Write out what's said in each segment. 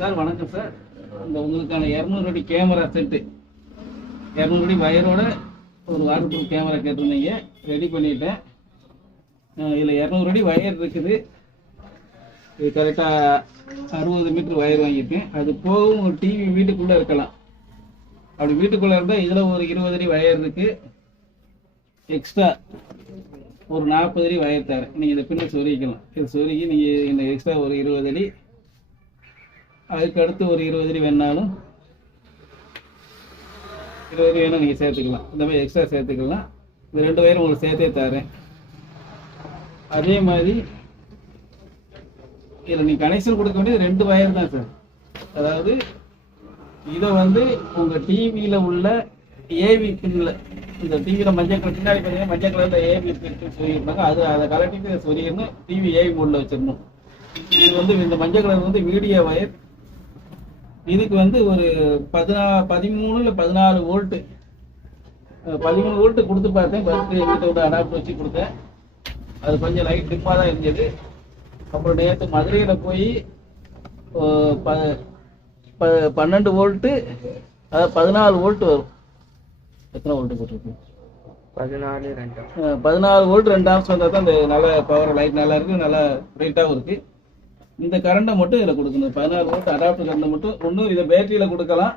Sir வணக்கம் sir. இந்த உங்களுக்கான 200 அடி கேமரா செட்டு, 200 அடி வயரோட ஒரு வாட்டர் ப்ரூஃப் கேமரா கேட்டிருந்தீங்க, ரெடி பண்ணிட்டேன். இதில் 200 அடி வயர் இருக்குது. இது கரெக்டாக 60 மீட்டர் வயர் வாங்கியிருக்கேன். அது போகும் ஒரு டிவி வீட்டுக்குள்ளே இருக்கலாம். அப்படி வீட்டுக்குள்ளே இருந்தால் இதில் ஒரு 20 அடி வயர் இருக்குது. எக்ஸ்ட்ரா ஒரு 40 அடி வயர் தரேன். நீங்கள் இதை பின்ன சொருகிக்கலாம். இது சொருகி நீங்கள் இந்த எக்ஸ்ட்ரா ஒரு 20 அடி, அதுக்கு அடுத்து ஒரு 20 அடி வேணாலும் 20 அடி வேணும் நீங்கள் சேர்த்துக்கலாம். இந்த மாதிரி எக்ஸ்ட்ரா சேர்த்துக்கலாம். இந்த 2 வயரும் உங்களுக்கு சேர்த்தே தரேன். அதே மாதிரி இதில் நீங்கள் கனெக்ஷன் கொடுக்க வேண்டியது 2 வயர் தான் சார். அதாவது இதை வந்து உங்கள் டிவியில் உள்ள ஏவி பின்னில், இந்த டிவியில் மஞ்சள் கலர் பின்னாடி பார்த்தீங்கன்னா மஞ்சள் கலரில் ஏவி பின் சொல்லியிருந்தாங்க, அதை கலட்டிட்டு இதை சொல்லிடணும். டிவி ஏவி மோடில் வச்சிடணும். இது வந்து இந்த மஞ்சள் கலர் வந்து வீடியோ வயர். இதுக்கு வந்து ஒரு 13 இல்லை 14 வோல்ட்டு, 13 வோல்ட்டு கொடுத்து பார்த்தேன். ஃபஸ்ட்டு எங்கிட்ட அடாப்டர் வச்சு கொடுத்தேன். அது கொஞ்சம் லைட் டிப்பாக தான் இருந்தது. அப்புறம் நேற்று மதுரையில் போய் 12 வோல்ட்டு, அதாவது 14 வோல்ட்டு வரும். எத்தனை வோல்ட்டு போட்டிருக்கு? 14 வோல்ட் 2 ஆம்ஸ் வந்தால் தான் இந்த நல்ல பவர் லைட் நல்லா இருக்குது, நல்லா பிரைட்டாகவும் இருக்குது. இந்த கரண்டை மட்டும் இதில் கொடுக்கணும். 14 வோல்ட் அடாப்டர் கரண்டை மட்டும். ஒன்றும் இதை பேட்டரியில் கொடுக்கலாம்.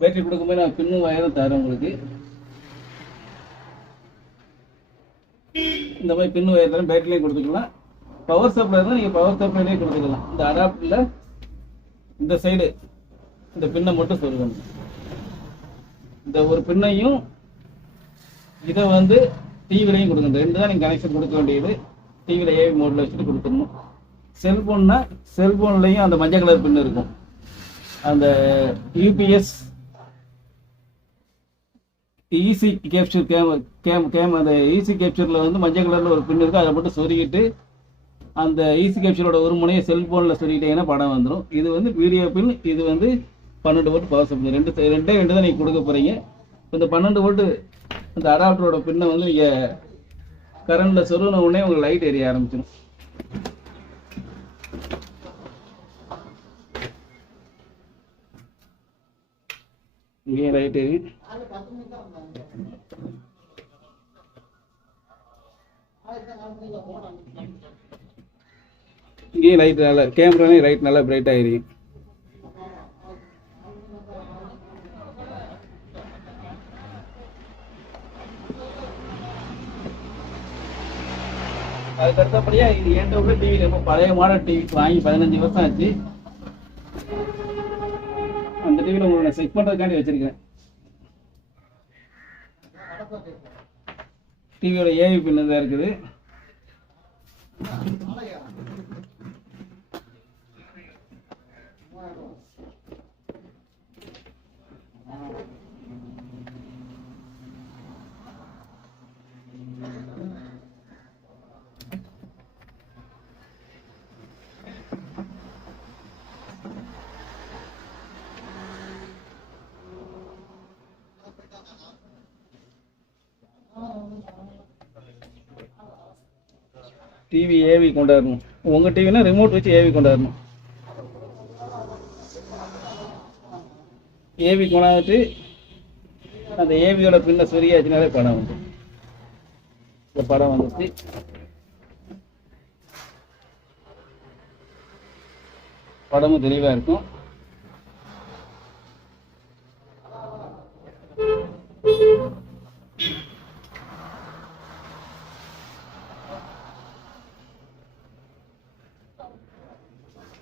பேட்டரி கொடுக்கும்போது நான் பின்னும் வயரும் தரேன் உங்களுக்கு. இந்த மாதிரி பின்னு வயர் தரேன். பேட்டரிலையும் கொடுத்துக்கலாம். பவர் சப்ளை இருந்தால் நீங்கள் பவர் சப்ளைலேயே கொடுத்துக்கலாம். இந்த அடாப்டரில் இந்த சைடு இந்த பின்னை மட்டும் சொருகணும். இந்த ஒரு பின்னையும் இதை வந்து டிவிலையும் கொடுக்கணும். 2 தான் நீங்கள் கனெக்ஷன் கொடுக்க வேண்டியது. டிவியில் ஏவி மோடில் வச்சுட்டு கொடுத்துடணும். செல்ஃபோன்னா செல்ஃபோன்லேயும் அந்த மஞ்சள் கலர் பின் இருக்கும். அந்த யூபிஎஸ் ஈஸி கேப்சர் அந்த ஈஸி கேப்சரில் வந்து மஞ்சள் கலரில் ஒரு பின் இருக்குது. அதை மட்டும் சொருகிட்டு அந்த ஈஸி கேப்சரோட ஒரு முனையை செல்ஃபோனில் சொல்லிட்டீங்கன்னா படம் வந்துடும். இது வந்து வீடியோ பின். இது வந்து 12 வோல்ட் பவர் சப்ளை. ரெண்டே தான் நீங்கள் கொடுக்க போகிறீங்க. இந்த 12 வோல்ட்டு அந்த அடாப்டரோட பின்னை வந்து நீங்கள் கரண்டில் சொருகின உடனே உங்களுக்கு லைட் எரிய ஆரம்பிச்சிடும். இங்கேயும் லைட் எரியும். இங்கேயும் லைட் நல்லா, கேமராலையும் லைட் நல்லா பிரைட் ஆகிருக்கு. அதுக்கு அடுத்தபடியா இது என்கிட்ட உள்ள டிவி ரொம்ப பழைய மாடல் டிவி வாங்கி 15 வருஷம் ஆச்சு. அந்த டிவியில் உங்களை செக் பண்ணுறதுக்காண்டி வச்சிருக்கேன். டிவியோட ஏவி பின்னு தான் இருக்குது. டிவி ஏவி கொண்டாடணும். உங்கள் டிவினா ரிமோட் வச்சு ஏவி கொண்டாடணும். ஏவி கொண்டாந்துட்டு அந்த ஏவியோட பின்ன சொரியாச்சுனாலே படம் வந்து இந்த படம் வந்துச்சு. படமும் தெளிவாக இருக்கும்.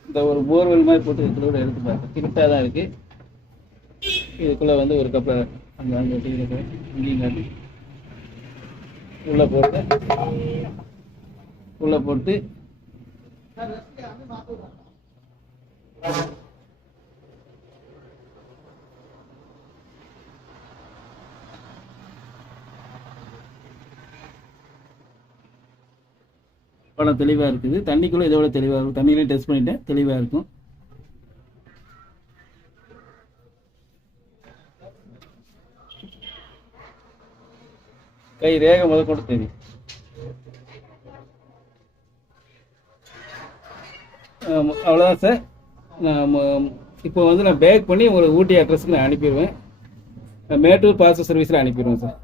இந்த ஒரு போர்வெல் மாதிரி போட்டு இதுக்குள்ள எடுத்து பார்த்தேன். கிட்டாக தான் இருக்குது. இதுக்குள்ளே வந்து ஒரு கப்பை அங்கே டிவியில் போய் இங்கேயும் காட்டி உள்ளே போட்டு படம் தெளிவாக இருக்குது. தண்ணிக்குள்ளே இதை விட தெளிவாக இருக்கும். தண்ணியிலையும் டெஸ்ட் பண்ணிட்டேன், தெளிவாக இருக்கும். கை ரேகை முதற்கொண்டு தெரியும். அவ்வளோதான் சார். இப்போ வந்து நான் பேக் பண்ணி உங்களுக்கு ஊட்டி அட்ரஸுக்கு நான் அனுப்பிடுவேன். மேட்டூர் பார்சல் சர்வீஸில் அனுப்பிடுவேன் சார்.